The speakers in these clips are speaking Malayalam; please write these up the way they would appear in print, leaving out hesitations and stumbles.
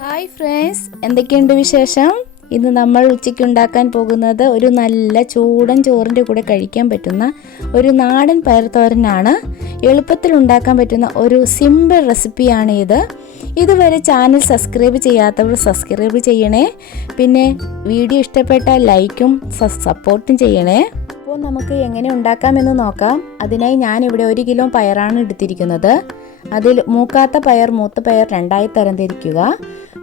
ഹായ് ഫ്രണ്ട്സ്, എന്തൊക്കെയുണ്ട് വിശേഷം? ഇന്ന് നമ്മൾ ഉച്ചയ്ക്ക് ഉണ്ടാക്കാൻ പോകുന്നത് ഒരു നല്ല ചൂടൻ ചോറിൻ്റെ കൂടെ കഴിക്കാൻ പറ്റുന്ന ഒരു നാടൻ പയർ തോരനാണ്. എളുപ്പത്തിൽ ഉണ്ടാക്കാൻ പറ്റുന്ന ഒരു സിമ്പിൾ റെസിപ്പിയാണ് ഇത്. ഇതുവരെ ചാനൽ സബ്സ്ക്രൈബ് ചെയ്യാത്തവർ സബ്സ്ക്രൈബ് ചെയ്യണേ. പിന്നെ വീഡിയോ ഇഷ്ടപ്പെട്ടാൽ ലൈക്കും സപ്പോർട്ടും ചെയ്യണേ. അപ്പോൾ നമുക്ക് എങ്ങനെ ഉണ്ടാക്കാമെന്ന് നോക്കാം. അതിനായി ഞാനിവിടെ 1 കിലോ പയറാണ് എടുത്തിരിക്കുന്നത്. അതിൽ മൂക്കാത്ത പയർ, മൂത്ത പയർ രണ്ടായി തരംതിരിക്കുക.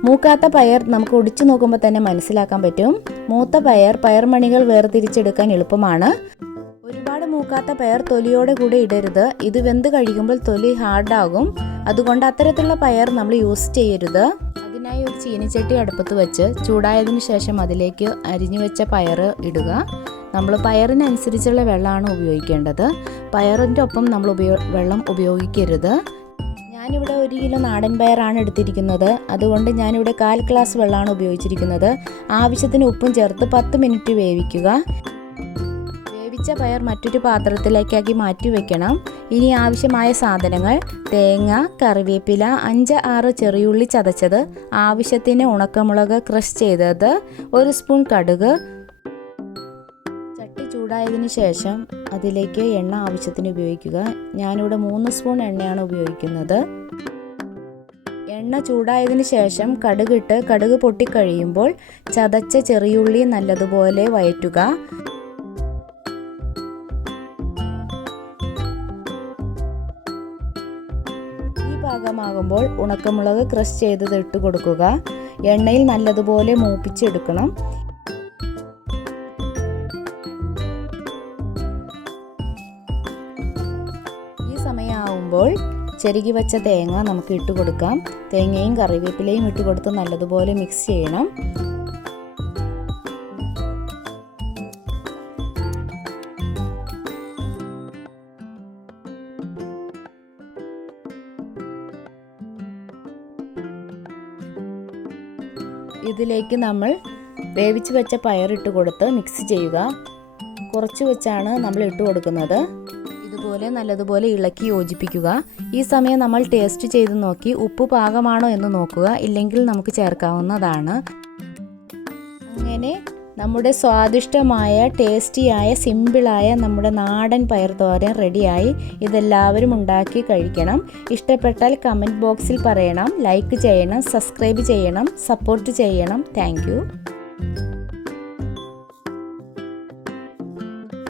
മൂക്കാത്ത പയർ നമുക്ക് ഒടിച്ചു നോക്കുമ്പോൾ തന്നെ മനസ്സിലാക്കാൻ പറ്റും. മൂത്ത പയർമണികൾ വേർതിരിച്ചെടുക്കാൻ എളുപ്പമാണ്. ഒരുപാട് മൂക്കാത്ത പയർ തൊലിയോടെ കൂടെ ഇടരുത്. ഇത് വെന്ത് കഴിയുമ്പോൾ തൊലി ഹാർഡാകും. അതുകൊണ്ട് അത്തരത്തിലുള്ള പയർ നമ്മൾ യൂസ് ചെയ്യരുത്. അതിനായി ഒരു ചീനിച്ചട്ടി അടുപ്പത്ത് വെച്ച് ചൂടായതിനു ശേഷം അതിലേക്ക് അരിഞ്ഞു വെച്ച പയർ ഇടുക. നമ്മൾ പയറിനനുസരിച്ചുള്ള വെള്ളമാണ് ഉപയോഗിക്കേണ്ടത്. പയറിൻ്റെ ഒപ്പം നമ്മൾ വെള്ളം ഉപയോഗിക്കരുത്. ഞാനിവിടെ 1 കിലോ നാടൻ പയറാണ് എടുത്തിരിക്കുന്നത്. അതുകൊണ്ട് ഞാനിവിടെ 1/4 ഗ്ലാസ് വെള്ളമാണ് ഉപയോഗിച്ചിരിക്കുന്നത്. ആവശ്യത്തിന് ഉപ്പും ചേർത്ത് 10 മിനിറ്റ് വേവിക്കുക. വേവിച്ച പയർ മറ്റൊരു പാത്രത്തിലേക്കാക്കി മാറ്റി വെക്കണം. ഇനി ആവശ്യമായ സാധനങ്ങൾ: തേങ്ങ, കറിവേപ്പില, 5-6 ചെറിയുള്ളി ചതച്ചത്, ആവശ്യത്തിന് ഉണക്കമുളക് ക്രഷ് ചെയ്തത്, 1 സ്പൂൺ കടുക്. ചട്ടി ചൂടായതിനു ശേഷം അതിലേക്ക് എണ്ണ ആവശ്യത്തിന് ഉപയോഗിക്കുക. ഞാനിവിടെ 3 സ്പൂൺ എണ്ണയാണ് ഉപയോഗിക്കുന്നത്. എണ്ണ ചൂടായതിനു ശേഷം കടുകിട്ട് കടുക് പൊട്ടിക്കഴിയുമ്പോൾ ചതച്ച ചെറിയുള്ളി നല്ലതുപോലെ വഴറ്റുക. ഈ പാകമാകുമ്പോൾ ഉണക്കമുളക് ക്രഷ് ചെയ്തത് ഇട്ട് കൊടുക്കുക. എണ്ണയിൽ നല്ലതുപോലെ മൂപ്പിച്ചെടുക്കണം. സമയമാകുമ്പോൾ ചെരുകി വെച്ച തേങ്ങ നമുക്ക് ഇട്ട് കൊടുക്കാം. തേങ്ങയും കറിവേപ്പിലയും ഇട്ട് കൊടുത്ത് നല്ലതുപോലെ മിക്സ് ചെയ്യണം. ഇതിലേക്ക് നമ്മൾ വേവിച്ച് വെച്ച പയറിട്ട് കൊടുത്ത് മിക്സ് ചെയ്യുക. കുറച്ച് വെച്ചാണ് നമ്മൾ ഇട്ട് കൊടുക്കുന്നത്. ഇതുപോലെ നല്ലതുപോലെ ഇളക്കി യോജിപ്പിക്കുക. ഈ സമയം നമ്മൾ ടേസ്റ്റ് ചെയ്ത് നോക്കി ഉപ്പ് പാകമാണോ എന്ന് നോക്കുക. ഇല്ലെങ്കിൽ നമുക്ക് ചേർക്കാവുന്നതാണ്. അങ്ങനെ നമ്മുടെ സ്വാദിഷ്ടമായ, ടേസ്റ്റിയായ, സിമ്പിളായ നമ്മുടെ നാടൻ പയർ തോരൻ റെഡിയായി. ഇതെല്ലാവരും ഉണ്ടാക്കി കഴിക്കണം. ഇഷ്ടപ്പെട്ടാൽ കമൻറ്റ് ബോക്സിൽ പറയണം. ലൈക്ക് ചെയ്യണം, സബ്സ്ക്രൈബ് ചെയ്യണം, സപ്പോർട്ട് ചെയ്യണം. Thank you.